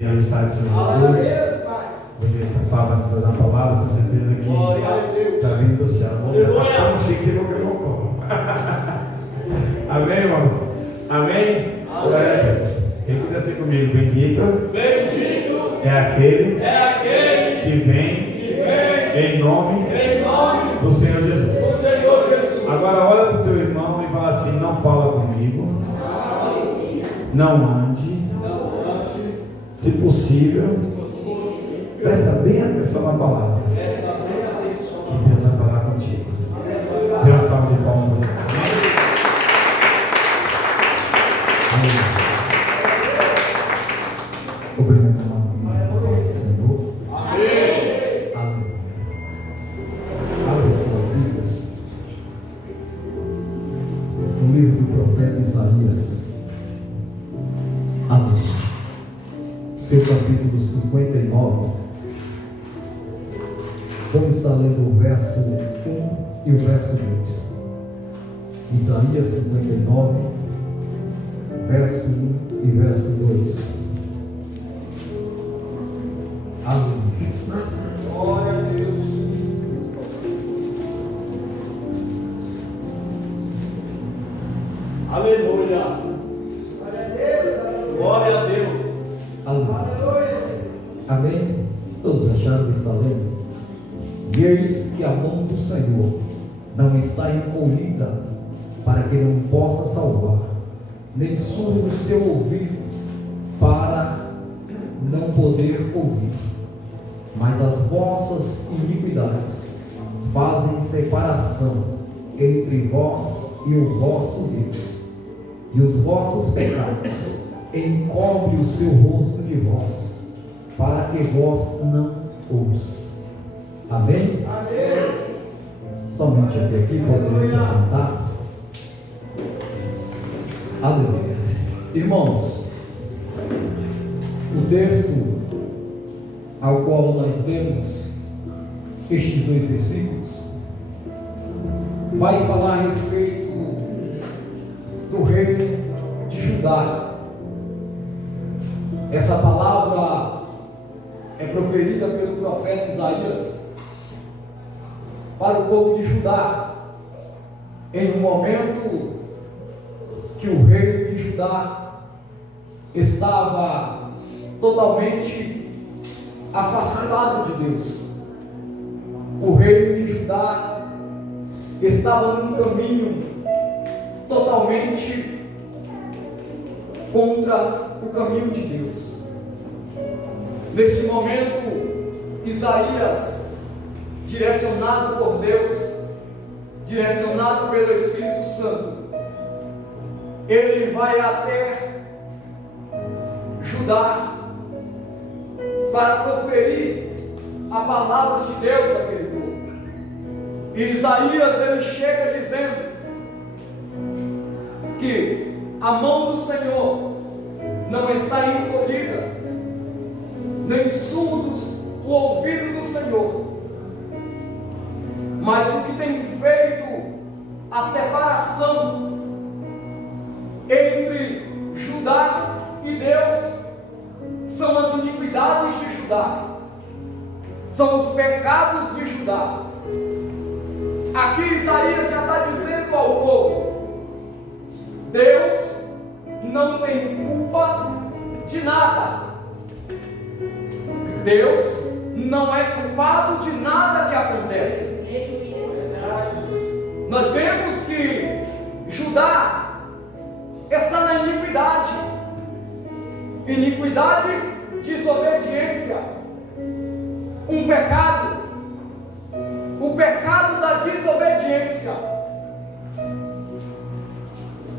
no site do Senhor Jesus. Hoje esta fala que foi na palavra, com certeza que está vindo do céu. Vamos chique, você não pegou como. Amém, irmãos? Amém? Glória a Deus. Quem quiser ser comigo, bendito é aquele que vem em nome do Senhor Jesus. Agora olha para o teu irmão e fala assim: não fala comigo, não ande, se possível, presta bem atenção na palavra, que Deus vai falar contigo. Dê uma salva de palmas para Deus. Amém. Obrigado, irmão. Senhor. Amém. Amém. Abre suas Bíblias no livro do profeta Isaías. Amém. Seu capítulo 59. Vamos estar lendo o verso 1 e o verso 2. Isaías 59, verso 1 e verso 2. Aleluia. Glória a Deus. Aleluia. Glória a Deus. Aleluia. Amém? Todos acharam que está lendo? E eis que a mão do Senhor não está encolhida para que não possa salvar, nem surdo o seu ouvido para não poder ouvir. Mas as vossas iniquidades fazem separação entre vós e o vosso Deus, e os vossos pecados encobrem o seu rosto de vós, para que vós não ouçam. Amém? Amém. Somente até aqui, podemos se sentar. Aleluia. Irmãos, o texto ao qual nós temos estes dois versículos vai falar a respeito do reino de Judá. Essa palavra é proferida pelo profeta Isaías para o povo de Judá, em um momento que o reino de Judá estava totalmente afastado de Deus. O reino de Judá estava num caminho totalmente contra o caminho de Deus. Neste momento, Isaías, direcionado por Deus, direcionado pelo Espírito Santo, ele vai até Judá para proferir a palavra de Deus àquele povo. E Isaías, ele chega dizendo que a mão do Senhor não está encolhida, nem surdos o ouvido do Senhor, mas o que tem feito a separação entre Judá e Deus são as iniquidades de Judá, são os pecados de Judá. Aqui Isaías já está dizendo ao povo: Deus não tem culpa de nada. Deus não é culpado de nada que acontece. Nós vemos que Judá está na iniquidade. Iniquidade, desobediência, um pecado, o pecado da desobediência.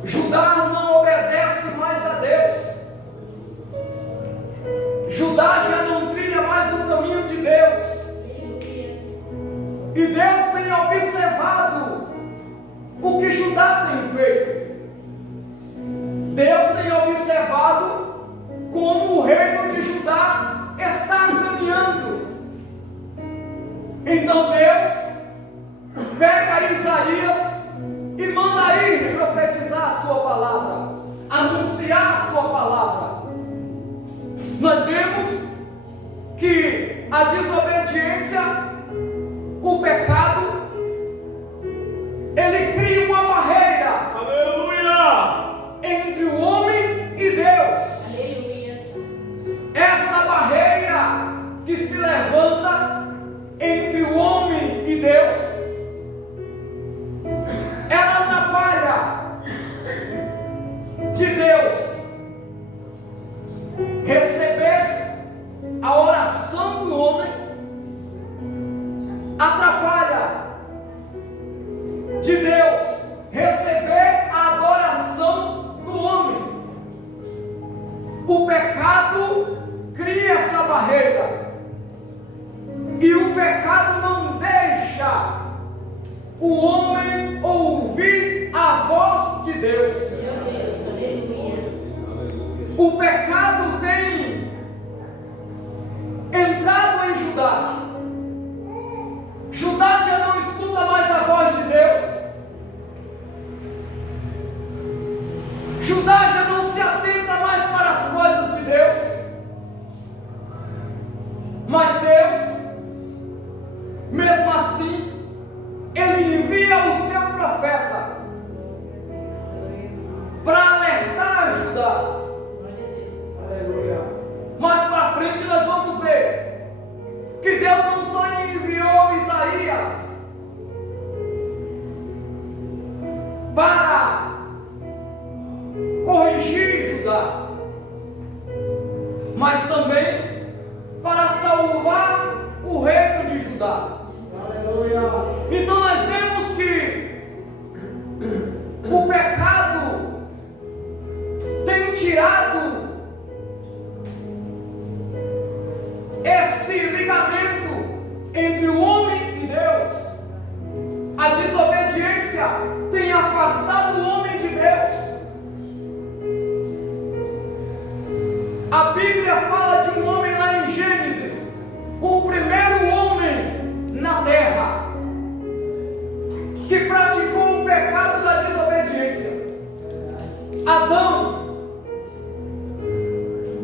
Judá não obedece mais a Deus. Judá já não trilha mais o caminho de Deus. E Deus tem observado o que Judá tem feito. Deus tem observado como o reino de Judá está caminhando. Então Deus pega Isaías e manda ir profetizar a sua palavra, anunciar a sua palavra. Nós vemos A desobediência, o pecado, ele cria uma barreira. Aleluia! Entre o homem e Deus. Aleluia. Essa barreira que se levanta entre o homem e Deus, ela atrapalha de Deus receber a oração do homem, atrapalha de Deus receber a adoração do homem. O pecado cria essa barreira, e o pecado não deixa o homem ouvir a voz de Deus. O pecado tem entrado em Judá. Judá já não escuta mais a voz de Deus. Judá já não se atenta mais para as coisas de Deus. Mas Deus, mesmo assim, Ele envia o seu profeta para alertar a Judá. Mais para frente nós vamos ver que Deus não só enviou Isaías para corrigir Judá, mas também para salvar o reino de Judá. Então nós vemos que o pecado tem tirado esse ligamento entre o homem e Deus. A desobediência tem afastado o homem de Deus. A Bíblia fala de um homem lá em Gênesis, o primeiro homem na terra, que praticou o pecado da desobediência. Adão.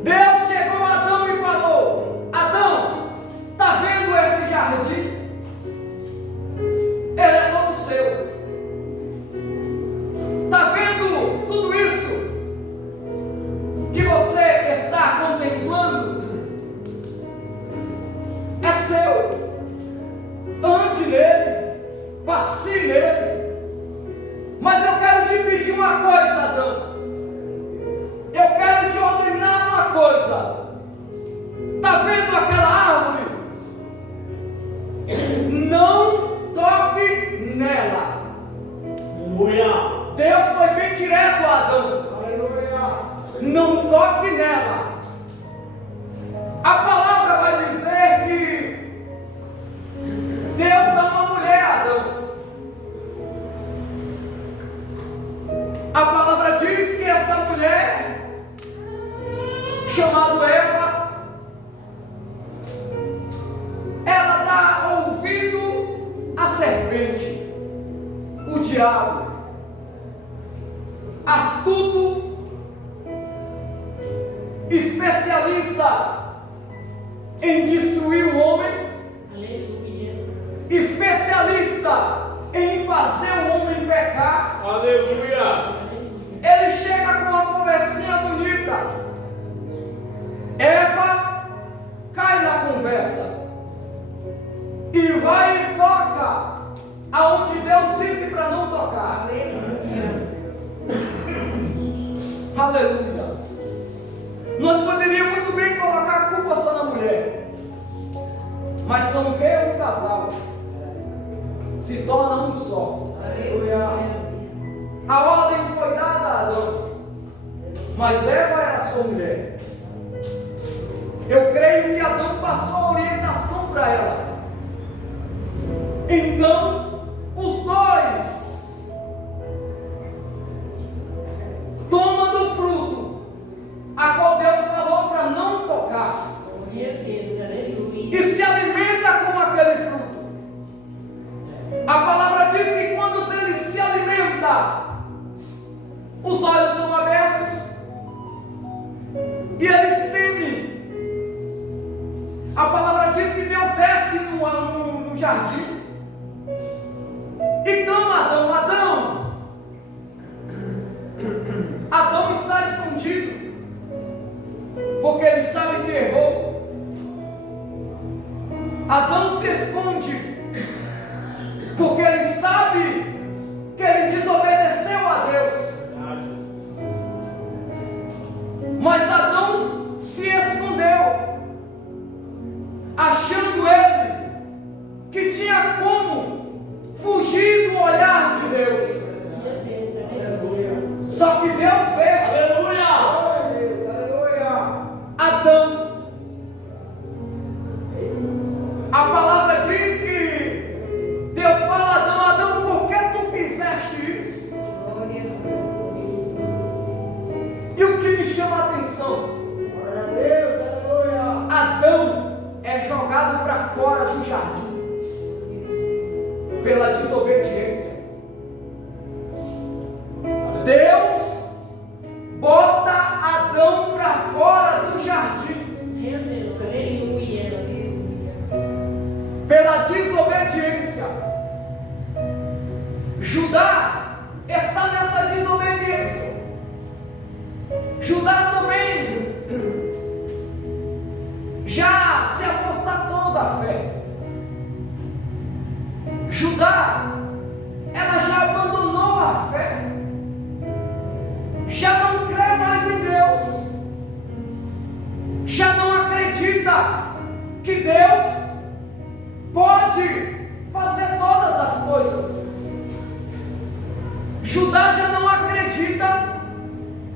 Deus chegou a Adão e falou: Adão, está vendo esse jardim? Ele é todo seu. Está vendo tudo isso que você está contemplando? É seu. Ande nele, passe nele. Mas eu quero te pedir uma coisa, Adão. Eu quero te ordenar uma coisa. Está vendo aquela árvore? Não toque nela. Aleluia! Deus foi bem direto a Adão. Não toque nela. A palavra vai dizer que Deus dá uma mulher a Adão. A palavra diz que essa mulher, chamada Eva, ela dá ouvido à serpente, o diabo, astuto, especialista em destruir o homem, especialista em fazer o homem pecar. Aleluia! Ele chega com uma conversinha bonita. Eva cai na conversa e vai e toca aonde Deus disse para não tocar. Aleluia. Nós poderíamos muito bem colocar a culpa só na mulher, mas são o que? Um casal. Se torna um só. Aleluia. A ordem foi dada a Adão, mas Eva era sua mulher. Eu creio que Adão passou a orientação para ela. Então, os dois tomam do fruto a qual Deus falou para não tocar, e se alimenta com aquele fruto. A palavra diz que quando ele se alimenta, os olhos são abertos e eles temem. A palavra diz que aparece no jardim e clama a Adão: Adão! Adão está escondido, porque ele sabe que errou. Adão se esconde, porque ele sabe que ele desobedeceu a Deus. Mas Adão se escondeu, achando ele que tinha como fugir do olhar de Deus. Só que Deus vê. Aleluia! Adão. A palavra diz que Deus fala a Adão: Adão, por que tu fizeste isso? E o que me chama a atenção? Adão é jogado para fora do jardim pela desobediência. Deus bota Adão para fora do jardim pela desobediência. Judá está nessa desobediência. Judá também já se apostatou da fé. Judá, ela já abandonou a fé, já não crê mais em Deus, já não acredita que Deus pode fazer todas as coisas. Judá já não acredita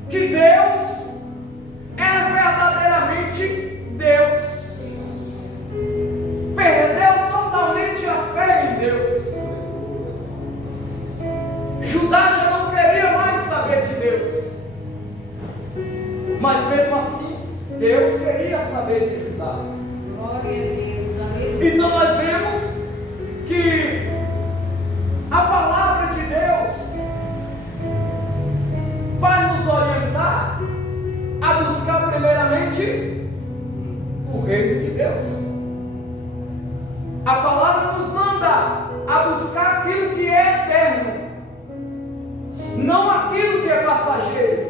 que Deus é verdadeiramente Deus. Perdeu totalmente a fé em Deus. Judá já não queria mais saber de Deus. Mas mesmo assim, Deus queria saber de Judá. Então nós vemos que a palavra de Deus vai nos orientar a buscar primeiramente o reino de Deus. A palavra nos manda a buscar aquilo que é eterno, não aquilo que é passageiro.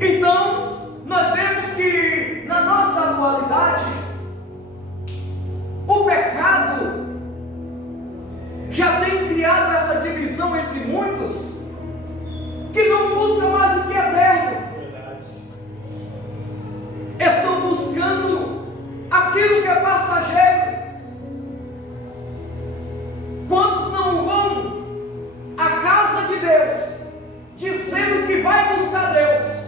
Então, nós vemos que na nossa atualidade, o pecado já tem criado essa divisão entre muitos que não buscam mais o que é eterno. Estão buscando aquilo que é passageiro. Quantos não vão à casa de Deus dizendo que vai buscar Deus,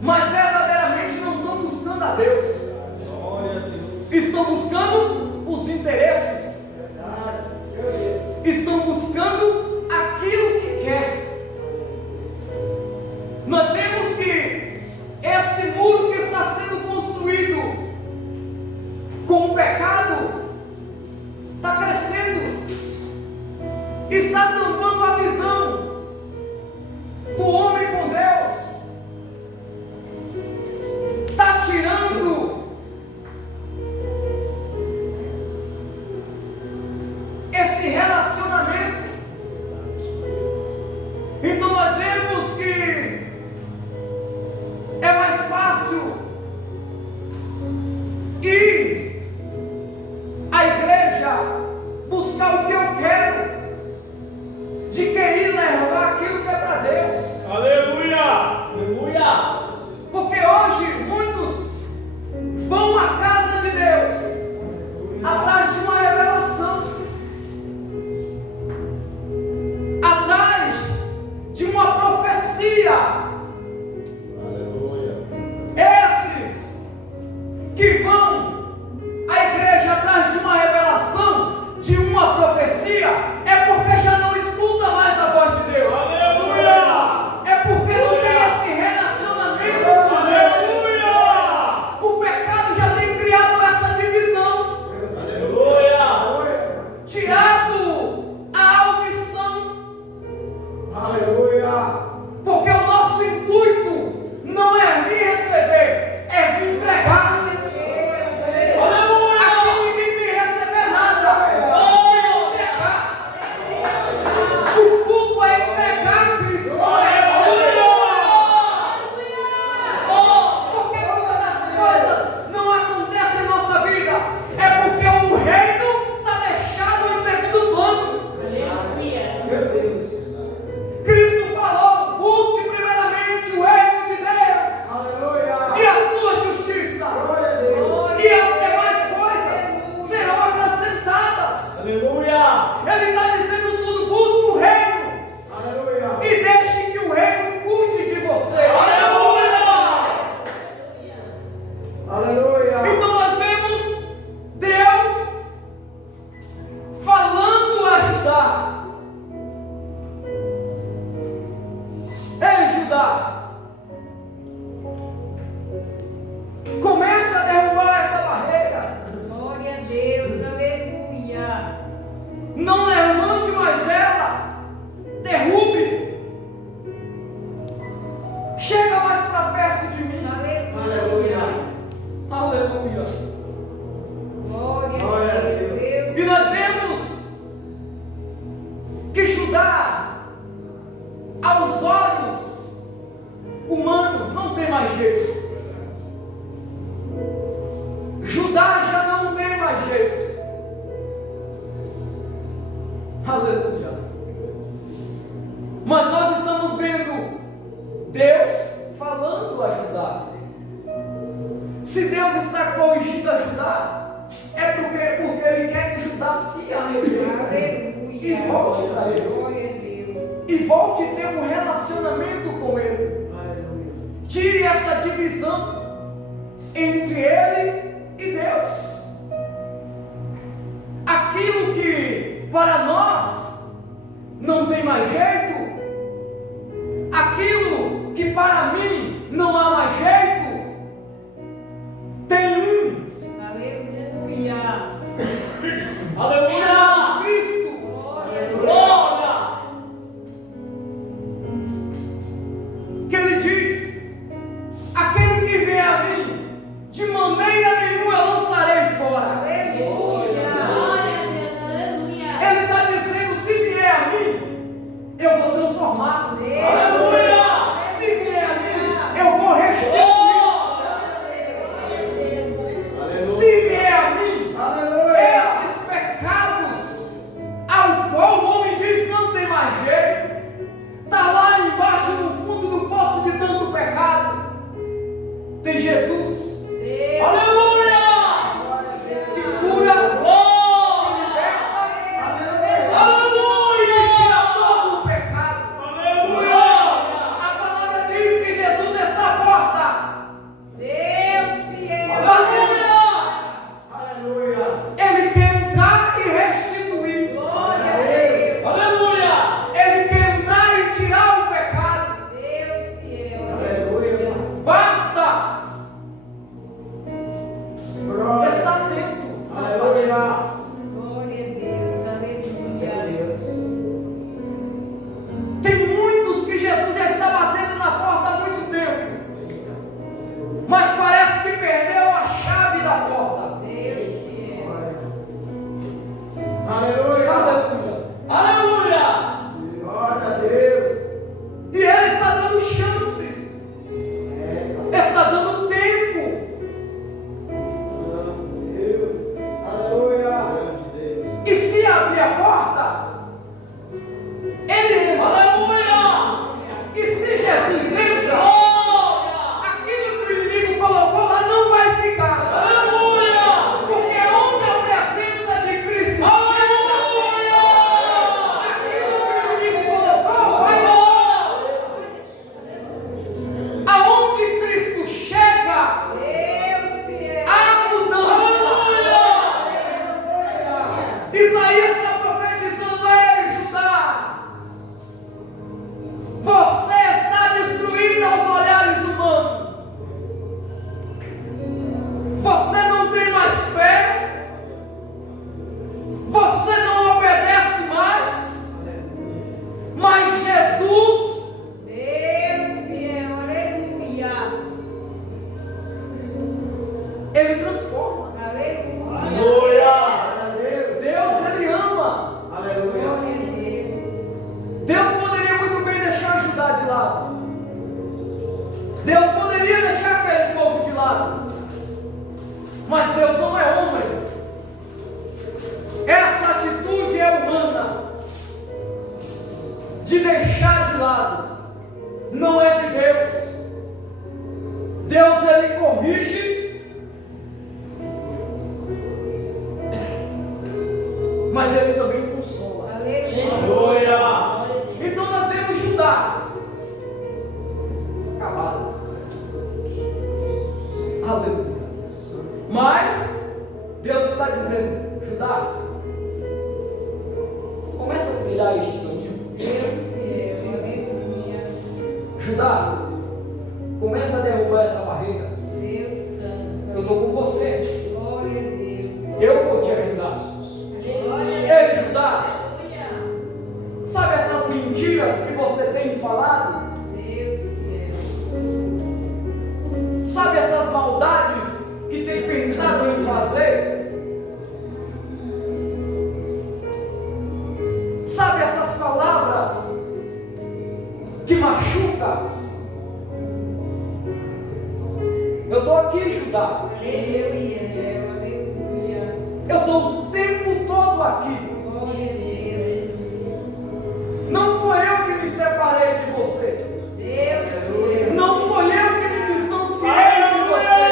mas verdadeiramente não estão buscando a Deus? Estão buscando os interesses, estão buscando aquilo que quer. Nós vemos que esse muro que está sendo construído com o pecado está crescendo, está tampando a visão do homem com Deus, está tirando Se Deus está corrigindo a Judá, é porque Ele quer que Judá se arrependa e volte para Ele. E volte a ter um relacionamento com Ele. Tire essa divisão entre Ele e Deus. Aquilo que para nós não tem mais jeito, aquilo que para mim não há mais jeito, tem um. Aleluia. Aleluia. Chamado Cristo. Glória. Que Ele diz: aquele que vem a mim, de maneira nenhuma eu lançarei fora. Aleluia. Glória a Deus, aleluia. Ele está dizendo: se vier a mim, eu vou transformar. Aleluia. Se vier a mim, eu vou restituir. Se vier a mim, esses pecados ao qual o homem diz não tem mais jeito, está lá embaixo no fundo do poço de tanto pecado, tem Jesus Aleluia. que cura, que liberta, que tira todo o pecado. Aleluia. A palavra diz que Jesus está à porta. Ele quer entrar e restituir. Aleluia. Ele quer entrar e tirar o pecado. Basta estar atento às batidas. Tem muitos que Jesus já está batendo na porta há muito tempo, mas parece que perdeu a chave da porta. Aleluia. Aleluia. E Ele está dando chance, está dando tempo. E se abrir a porta, Ele entra. Aleluia. E se Jesus entra, Glória. aquilo que o inimigo colocou lá não vai ficar. Aleluia. Porque onde a presença de Cristo chega, aquilo que o inimigo colocou vai embora. Aonde Cristo chega, há mudança. Isaías está profetizando: ei, Judá, você está destruído aos olhares humanos. Você não tem mais fé. Você não obedece mais. Mas Jesus, Ele transforma. Aleluia. Deus, Ele ama. Deus poderia muito bem deixar Judá de lado. Deus poderia deixar aquele povo de lado. Mas Deus não é homem. Essa atitude é humana de deixar de lado. Não é de Deus. Deus, Ele corrige, mas Ele também consola. Aleluia. Então nós vemos Judá acabado. Aleluia. Mas Deus está dizendo: Judá, começa a trilhar este caminho. Judá, começa a derrubar essa barreira. Eu estou com você. Eu vou te ajudar. Ei, Judá, sabe essas mentiras que você tem falado? Sabe essas maldades que tem pensado em fazer? Sabe essas palavras que machucam? Eu estou aqui, Judá. Eu estou o tempo todo aqui. Não foi eu que me separei de você. Não foi eu que me distanciei de você.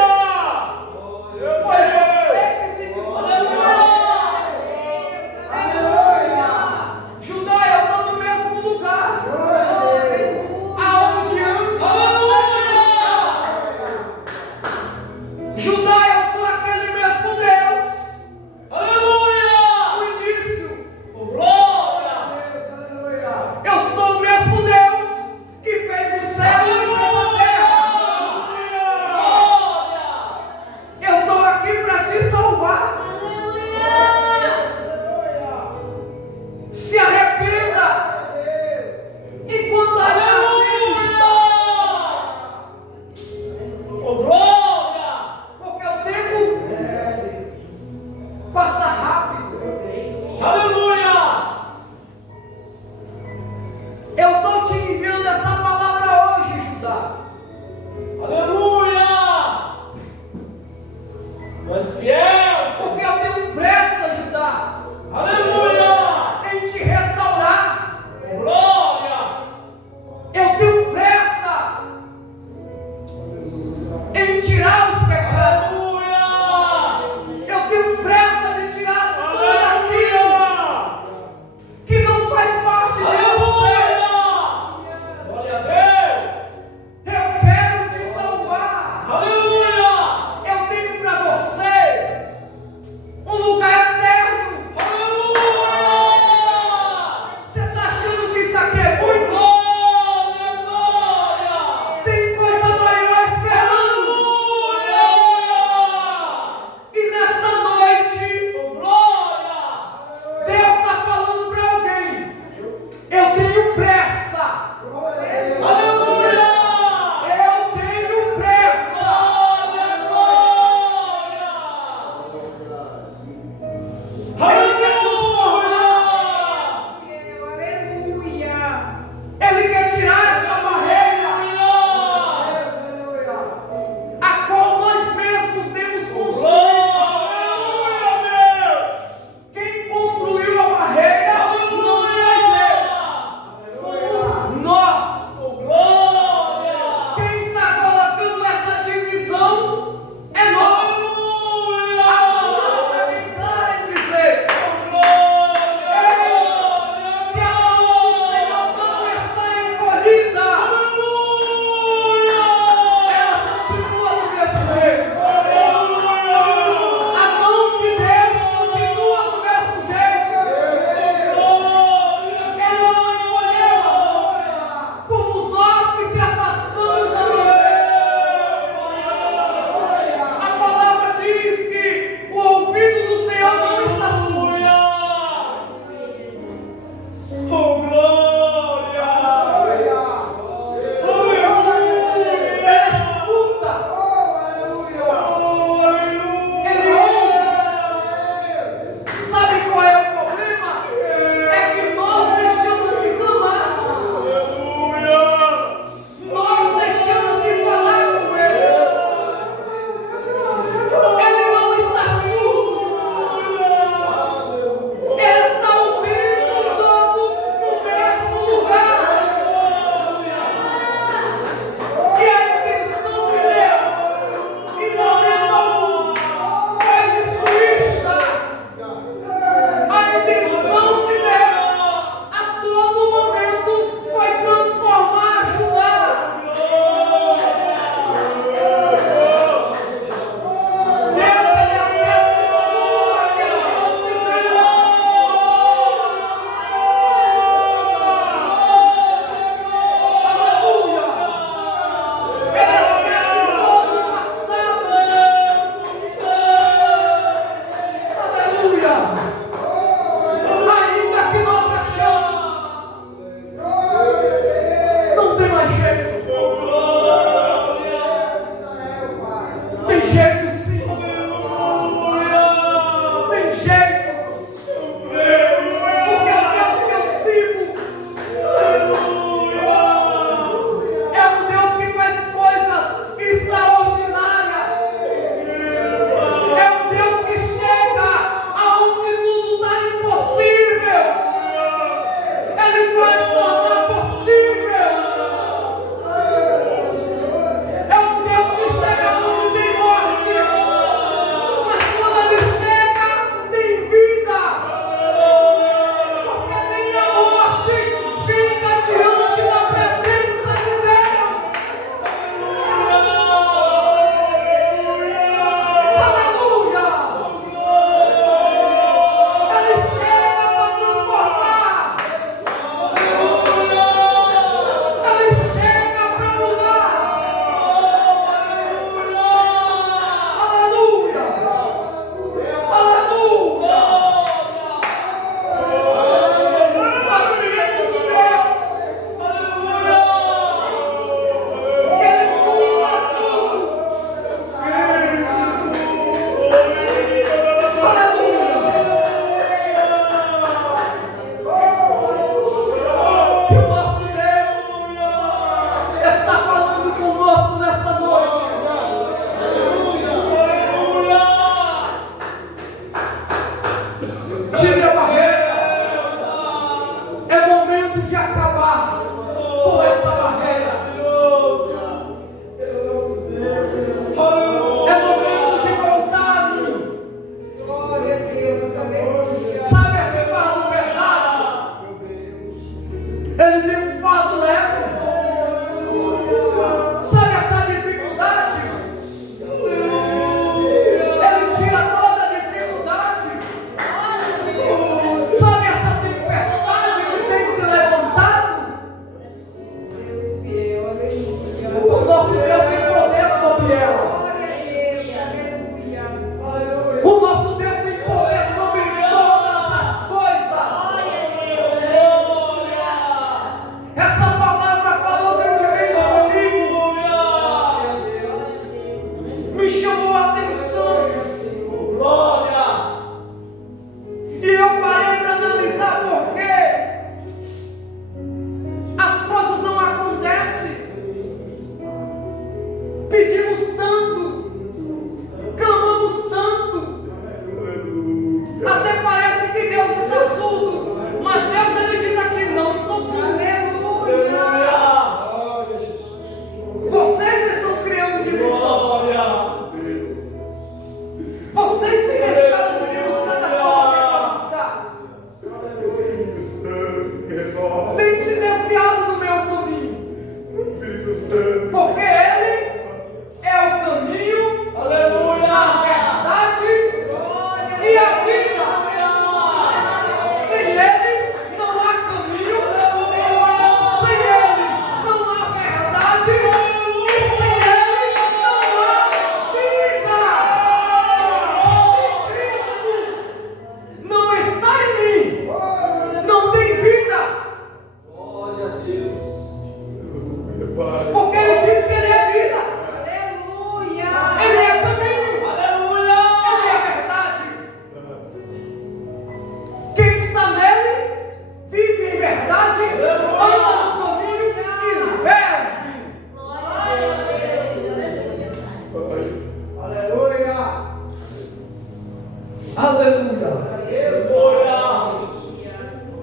Aleluia. Aleluia.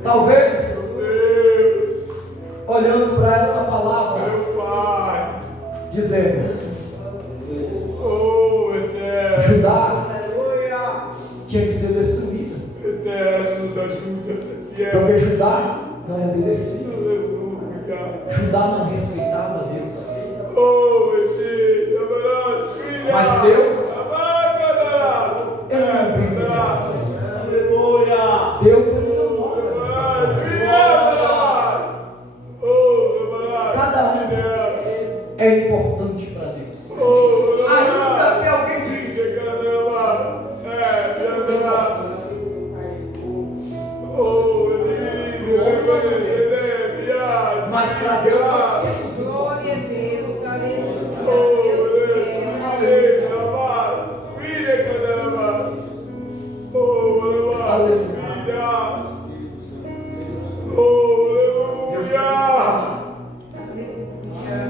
Talvez, Deus. olhando para esta palavra, Meu Pai. dizemos: Oh, eterno. Judá Aleluia. tinha que ser destruída, Eterno, nos ajuda a ser fiel. porque Judá não obedecia, Aleluia. Judá não respeitava Deus. Oh, meu Deus. Filha. Mas Deus, Abaca, Ele não pensa dessa forma. Aleluia. Deus, Ele não olha dessa forma. Cada um é importante para Deus. Ainda que alguém diz, mas para Deus nós temos um. Glória a Deus, aleluia.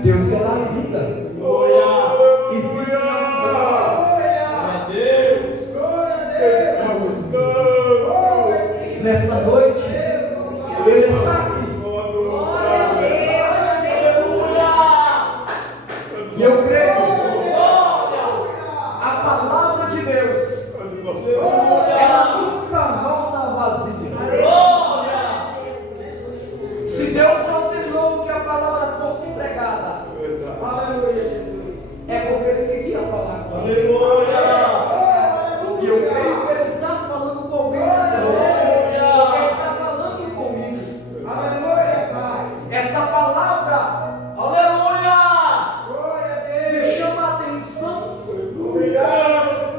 Deus quer dar vida. E vida nesta noite, Ele está aqui. Glória a Deus, E eu creio, a palavra de Deus, ela nunca volta vazia. Se Deus ordenou que a palavra fosse entregada, é porque Ele queria falar com ele. E eu creio que Ele está falando com alguém nesta noite. Ele está falando comigo. Esta palavra me chama a atenção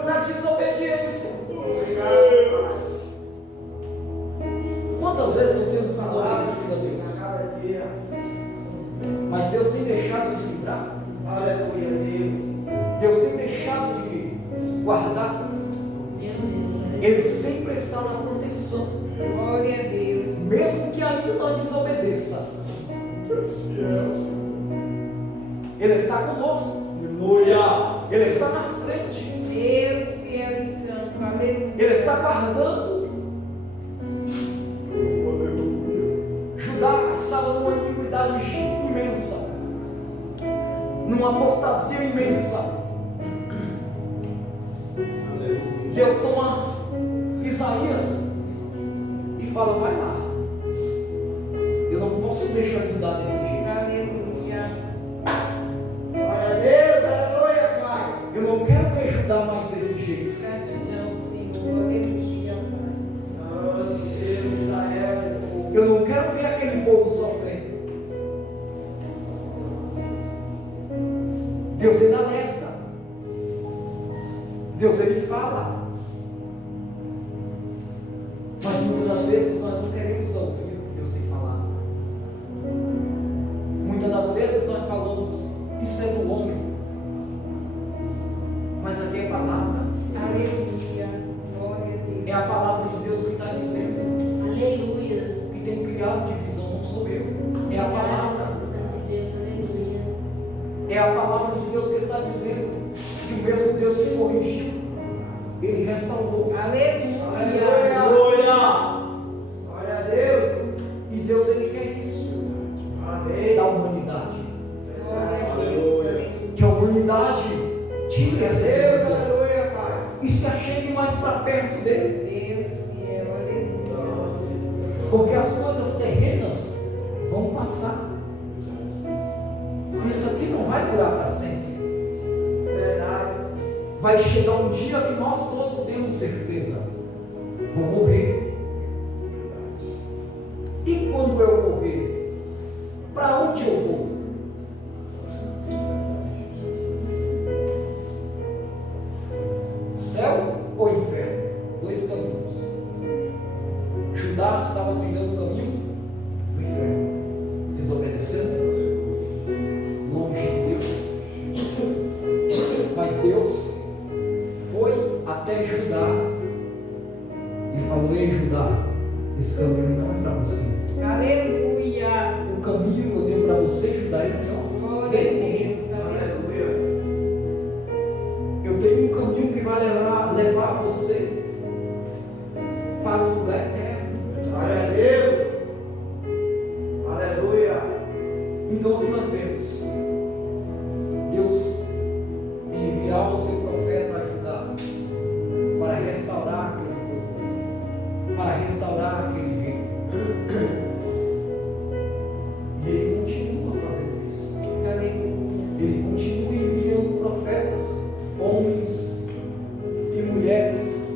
na desobediência. Quantas vezes não temos desobedecido a Deus? Mas Deus tem deixado de livrar. Deus tem deixado de guardar. Ele sempre está na proteção. glória a Deus. Mesmo que ainda não desobedeça, Ele está conosco. Ele está na frente. Deus fiel e santo, aleluia. Ele está guardando. Judá estava numa iniquidade imensa, numa apostasia imensa. Deus toma Isaías e fala: vai lá. Eu não posso deixar Judá desse jeito. Aleluia. Eu não quero ver Judá mais desse jeito. Gratidão, Senhor. Aleluia. Eu não quero ver aquele povo sofrendo. Deus, Ele alerta. Deus, Ele fala. Mas muitas das vezes nós não queremos ouvir o que Deus tem falado. Muitas das vezes nós falamos: isso é do homem. Mas aqui é palavra. Aleluia. Glória a Deus. É a palavra de Deus que está dizendo. Aleluias. Que tem criado divisão, não sou eu. É a palavra. É a palavra de Deus que está dizendo que o mesmo Deus que corrigiu, Ele restaurou. Aleluia. E Deus, Ele quer isso da humanidade. Glória a Deus. Aleluia. Que a humanidade tire essa divisão e se achegue mais para perto dele. Deus fiel, aleluia. Porque as coisas terrenas vão passar. Isso aqui não vai durar para sempre. Vai chegar um dia que nós todos temos certeza: vou morrer. E quando eu morrer, para onde eu vou? Céu ou inferno? Dois caminhos. Judá estava trilhando o caminho do inferno, desobedecendo, longe de Deus. Mas Deus foi até Judá e falou: ei, Judá, esse caminho não é para você. Aleluia. O caminho que eu tenho para você, Judá, é melhor. Glória a Vem comigo. Deus. Aleluia. Eu tenho um caminho que vai levar você restaurar aquele reino. E Ele continua fazendo isso. Aleluia. Ele continua enviando profetas, homens e mulheres,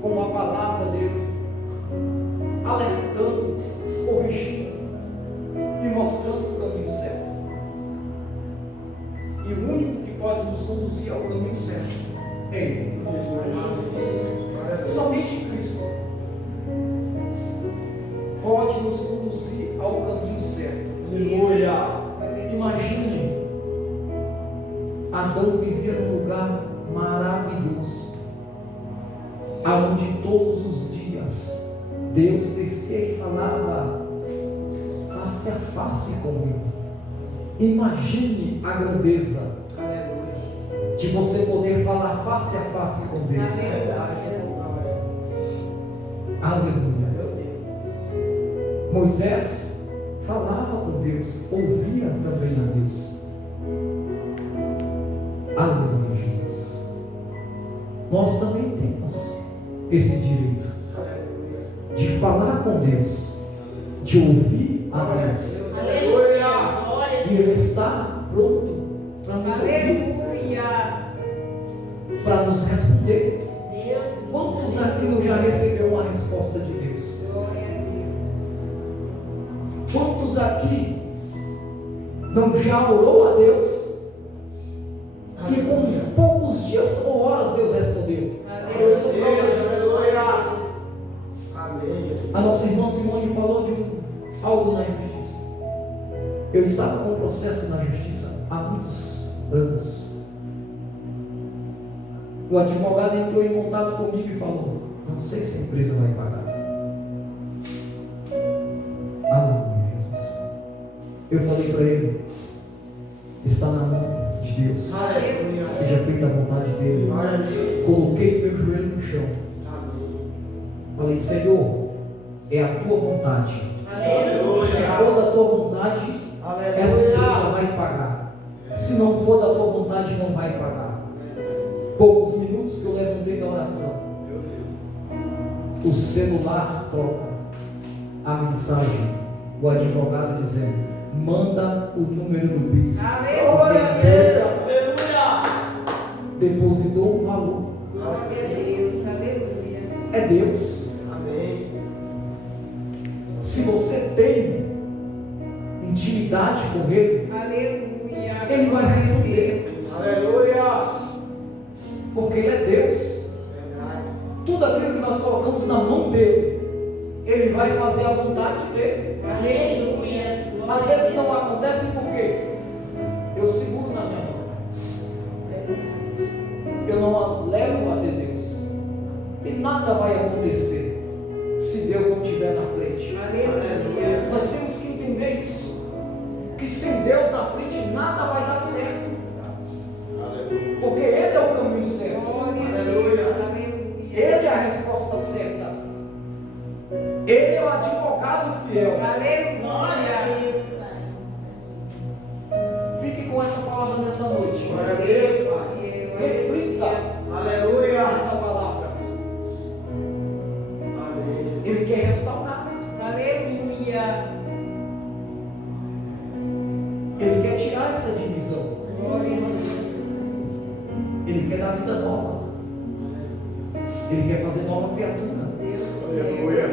com a palavra dele, alertando, corrigindo e mostrando o caminho certo. E o único que pode nos conduzir ao caminho certo é Ele. Somente Cristo pode nos conduzir ao caminho certo. Aleluia. Imagine, Adão vivia num lugar maravilhoso, aonde todos os dias Deus descia e falava face a face com ele. Imagine a grandeza de você poder falar face a face com Deus. Aleluia. Moisés falava com Deus, ouvia também a Deus. Aleluia, Jesus. Nós também temos esse direito de falar com Deus, de ouvir a Deus. E Ele está pronto para nos ouvir, Aleluia. para nos responder. Deus. Quantos aqui não já recebeu uma resposta de Deus? Glória a Deus. Quantos aqui não já orou a Deus e com poucos dias ou horas Deus respondeu? Eu sou prova disso. A nossa irmã Simone falou de algo na justiça. Eu estava com um processo na justiça há muitos anos. O advogado entrou em contato comigo e falou: não sei se a empresa vai pagar. Aleluia, Jesus. Eu falei para ele: está na mão de Deus. Seja feita a vontade dele. Coloquei meu joelho no chão. Falei: Senhor, é a tua vontade. Se for da tua vontade, essa empresa vai pagar. Se não for da tua vontade, não vai pagar. Poucos minutos que eu levantei da oração, o celular toca a mensagem, o advogado dizendo: manda o número do Pix. Aleluia. Porque a empresa depositou o valor. Glória a Deus. Aleluia. É Deus. Se você tem intimidade com Ele, Aleluia. Ele vai responder. Porque Ele é Deus. Tudo aquilo que nós colocamos na mão dele, Ele vai fazer a vontade dele. Aleluia. Às vezes não acontece porque eu seguro na minha mão, eu não levo até Deus, e nada vai acontecer se Deus não estiver na frente. Aleluia. Nós temos que entender isso, que sem Deus na frente nada vai dar certo, porque Ele é o caminho certo, Glória a Deus. Aleluia. Ele é a resposta certa, Ele é o advogado fiel. Glória a Aleluia. Deus, Pai. Fique com essa palavra nessa noite. Glória a Deus, Reflita nessa palavra. Ele quer restaurar. Aleluia. Ele quer tirar essa divisão. Glória a Deus. Ele quer dar vida nova. Ele quer fazer nova criatura. Aleluia.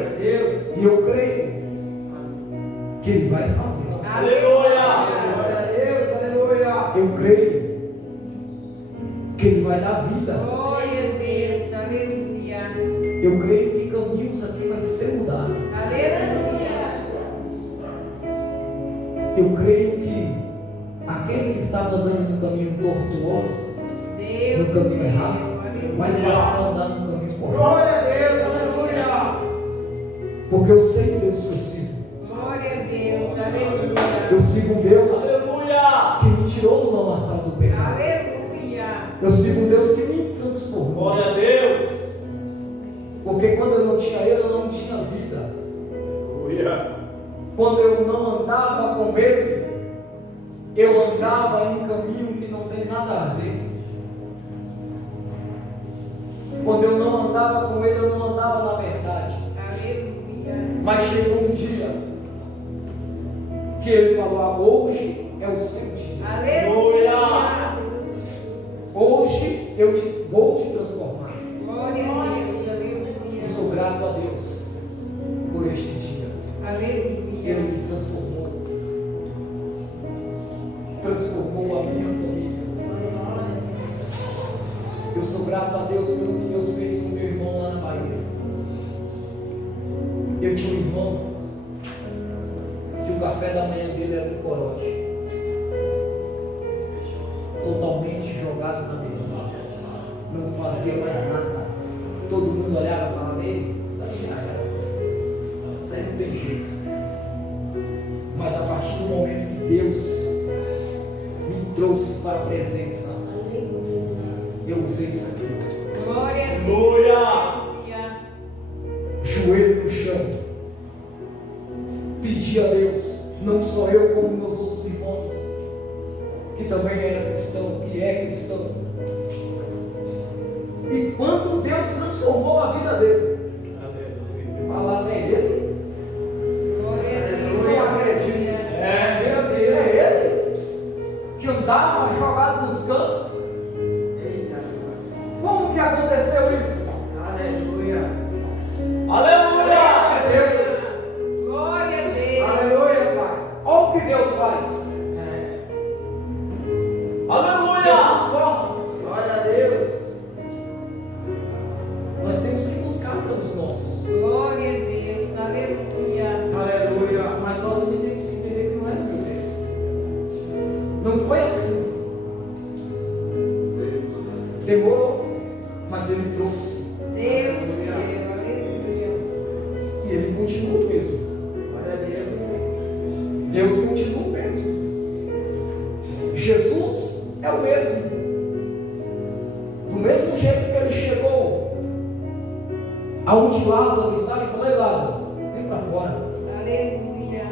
E eu creio que Ele vai fazer. Eu creio que Ele vai dar vida. Glória a Deus. Aleluia. Eu creio que caminhos aqui vai ser mudado. Aleluia. Eu creio que aquele que estava andando no caminho tortuoso, Deus. no caminho errado, vai Aleluia. passar a andar no caminho correto. Porque eu sei o Deus que eu sigo. Glória a Deus. Aleluia. Eu sigo um Deus Aleluia. que me tirou do lamaçal do pecado. Aleluia. Eu sigo um Deus que me transformou. Glória a Deus. Porque quando eu não tinha Ele, eu não tinha vida. Aleluia. Quando eu não andava com Ele, eu andava em caminho que não tem nada a ver. Quando eu não andava com Ele, eu não andava na verdade. Aleluia. Mas chegou um dia que ele falou: ah, hoje é o seu dia. Aleluia. Hoje eu vou te transformar. Glória a Deus. E Aleluia. sou grato a Deus por este dia. Aleluia. Ele me transformou. Transformou a minha família. Eu sou grato a Deus pelo que Deus fez com meu irmão lá na Bahia. Eu tinha um irmão que o café da manhã dele era um corote. Totalmente jogado na mesa. Não fazia mais nada. Todo mundo olhava e falava: ei, isso aí não tem jeito. Mas a partir do momento que Deus me trouxe para a presença, eu usei isso aqui. Glória a Deus. Aleluia. Aleluia. Joelho no chão, pedi a Deus, não só eu, como meus outros irmãos, que também era cristão, que é cristão. E quando Deus transformou a vida dele, falava: é ele? Glória a Deus. Você acredita? É. Meu Deus, é ele? Que andava jogado nos cantos. Como que aconteceu isso? Aleluia. É Deus. Glória a Deus. Olha o que Deus faz. Aleluia. Transforma. Nós temos que buscar pelos nossos. Glória a Deus. Aleluia. Mas nós também temos que entender que não é do meu jeito. Não foi assim. Demorou, mas ele trouxe. Deus meu. Aleluia. E ele continua o mesmo. Deus continua o mesmo. Jesus é o mesmo. Do mesmo jeito que ele chegou aonde Lázaro estava e falou: ei, Lázaro, vem para fora. Aleluia.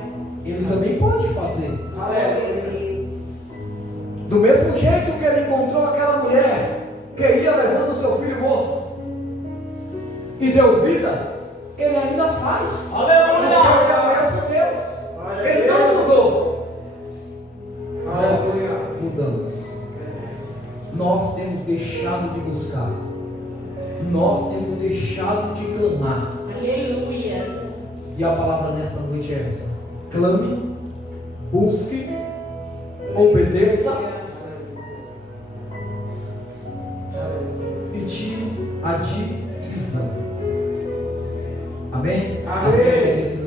Ele também pode fazer. Glória a Deus. Do mesmo jeito que ele encontrou aquela mulher que ia levando o seu filho morto e deu vida, ele ainda faz. Aleluia. Ele é o mesmo Deus. Ele não mudou. Nós mudamos. Nós temos deixado de buscar. Nós temos deixado de clamar. Aleluia. E a palavra nesta noite é essa: clame, busque, obedeça e tire a divisão. Amém? Amém. Assim é esse